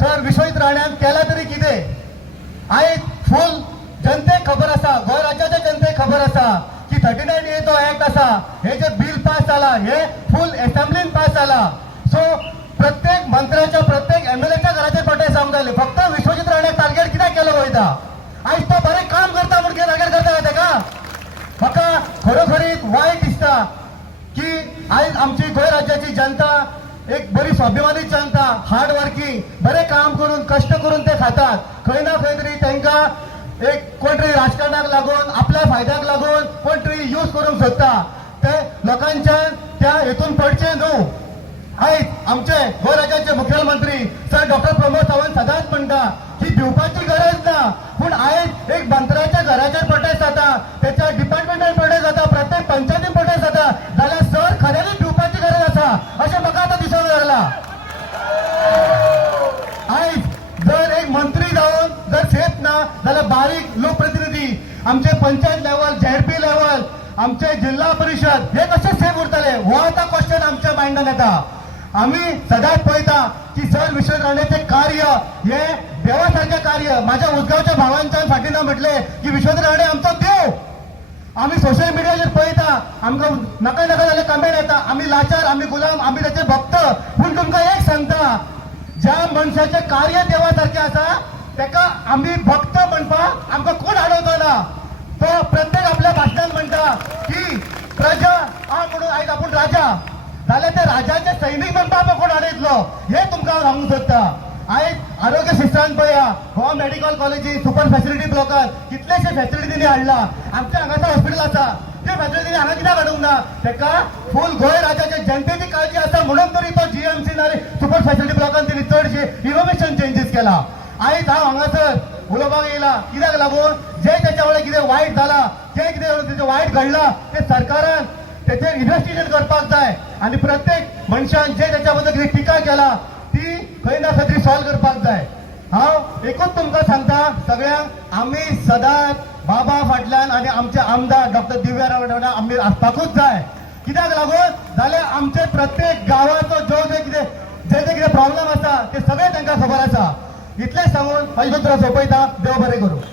Sir Vishwajit राण्यान केला तरी कितें आयज फूल जनतेक खबर आसा गोंय राज्याच्या जनतेक खबर आसा की 39A जो ऍक्ट आसा हे जे बिल पास जाला हे फूल असेंब्लीन पास जाला सो प्रत्येक मंत्र्याच्या प्रत्येक एमएलएच्या घराचेर पटे सांगूंक जाले फक्त विश्वजित राण्याक टार्गेट कित्याक केलो वयता आयज तो बरें काम करता म्हण टार्गेट करता तेका म्हाका खरोखरीच वायट दिसता की आयज आमची गोंय राज्याची जनता एक बरी स्वाभिमानी जनता हार्ड वर्किंग बरे काम करून कष्ट करून ते खातात खंय ना खंय तरी तांकां एक कोण तरी राजकारणाक लागून आपल्या फायद्याक लागून कोण तरी यूज करूंक सोदता ते लोकांच्या त्या हेतून पडचे न्हू आयज आमचे गोंय राज्याचे मुखेलमंत्री सर डॉक्टर प्रमोद सावंत सदांच म्हणटा की दिवपाची गरज ना पूण आयज एक मंत्र्याच्या घराचेर प्रोटेस्ट जाता त्याच्या डिपार्टमेंटान प्रोटेस्ट जाता प्रत्येक पंचायतीन प्रोटेस्ट जाता जाल्यार सर खऱ्यांनी दिवपाची गरज आसा अशें म्हाका आतां दिसूंक लागला आयज जर एक मंत्री जावन जर सेफ ना जाल्यार बारीक लोकप्रतिनिधी आमचे पंचायत लेवल झेडपी लेवल आमचे जिल्हा परिषद हे कशे सेफ उरतले हो आतां क्वेश्चन आमच्या मायंडान येता आम्ही सदांच पळयता की सर विश्वजित राण्याचे कार्य हे देवासारखे कार्य माझ्या उजगावच्या भावांच्या फाटीनं म्हटले की विश्वजित राणे आमचो देव आम्ही सोशल मिडियाचेर पळयता आमकां नका नका जाल्यार कमेंट येता आम्ही लाचार आम्ही गुलाम आम्ही त्याचे भक्त पूण तुमकां एक सांगता ज्या मनशाचे कार्य देवासारखे आसा तेका आम्ही भक्त म्हणपाक आमकां कोण अडवतो ना तो प्रत्येक आपल्या भाशणांत म्हणटा की प्रजा म्हणून आयज आपूण राजा जाल्यार ते राजाचे सैनीक म्हणपाक कोण अडयतलो हे तुमकां हांव सांगूंक सोदता आयज आरोग्य शिक्षण पळया गोवा मेडिकल कॉलेजी सुपर फॅसिलिटी ब्लॉकात कितलेशे फॅसिलिटीनी हाडला आमच्या हांगासर हॉस्पिटल आसा ते फॅसिलिटीनी हांगा कित्याक हाडूंक ना तेका फूल गोंय राज्याच्या जनतेची काळजी आसा म्हणून तरी तो जीएमसी नारे सुपर फॅसिलिटी ब्लॉकान तेणी चडशे इनोव्हेशन चेंजीस केला आयज हांव हांगासर उलोवपाक येयला कित्याक लागून जे त्याच्या वेळेर कितें वायट जाला जे कितें तेजें वायट घडलां ते सरकारान तेचेर इन्व्हेस्टिगेट करपाक जाय आनी प्रत्येक मनशान जे त्याच्या बद्दल कितें टिका केला ती खंय ना खंय तरी सॉल्व करपाक जाय हांव एकूच तुमकां सांगता सगळ्यांक आमी सदांच बाबा फाटल्यान आनी आमचे आमदार डॉक्टर दिव्या रावण आमी आसपाकूच जाय कित्याक लागून जाल्यार आमचे प्रत्येक गांवाचो जो जे कितें प्रॉब्लेम आसा ते सगळे तांकां खबर आसा इतलेंच सांगून म्हाजें उतर सोंपयता देव बरें करूं.